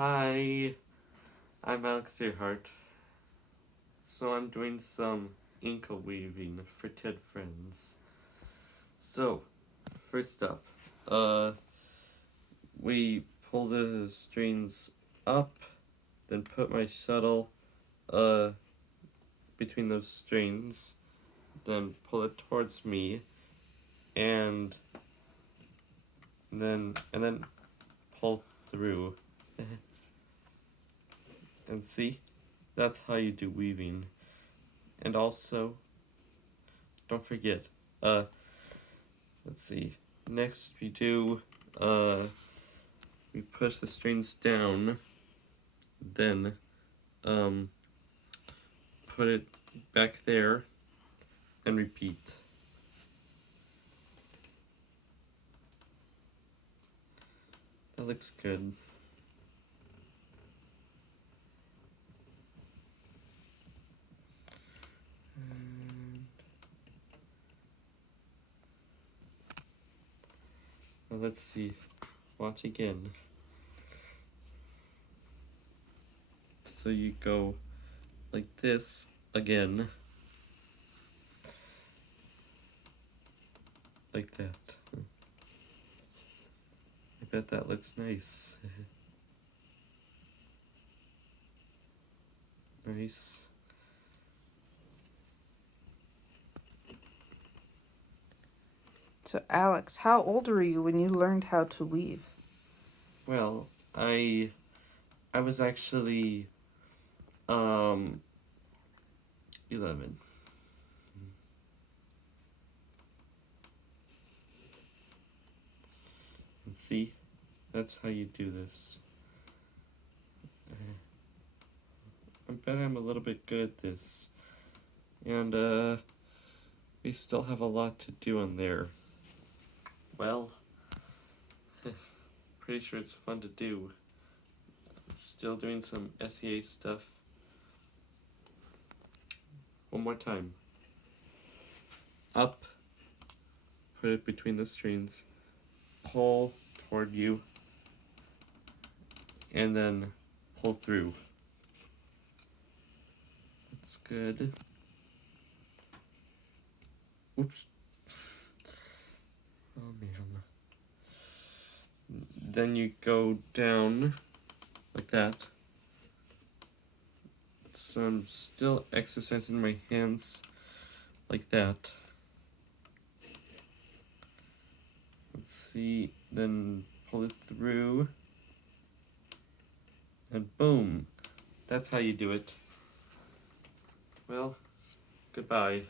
Hi, I'm AnTir. So I'm doing some Inkle weaving for 10 friends. So, first up, we pull the strings up, then put my shuttle, between those strings, then pull it towards me, and then pull through. And see, that's how you do weaving. And also, don't forget, let's see, next we do, we push the strings down, then, put it back there, and repeat. That looks good. Well, let's see. Watch again. So you go like this again. Like that. I bet that looks nice. Nice. So, Alex, how old were you when you learned how to weave? Well, I was actually 11. And see, that's how you do this. I bet I'm a little bit good at this. And we still have a lot to do on there. Well, pretty sure it's fun to do. Still doing some SEA stuff. One more time. Up, put it between the strings, pull toward you, and then pull through. That's good. Oops. Oh man. Then you go down like that. So I'm still exercising my hands like that. Let's see, then pull it through, and boom. That's how you do it. Well, goodbye.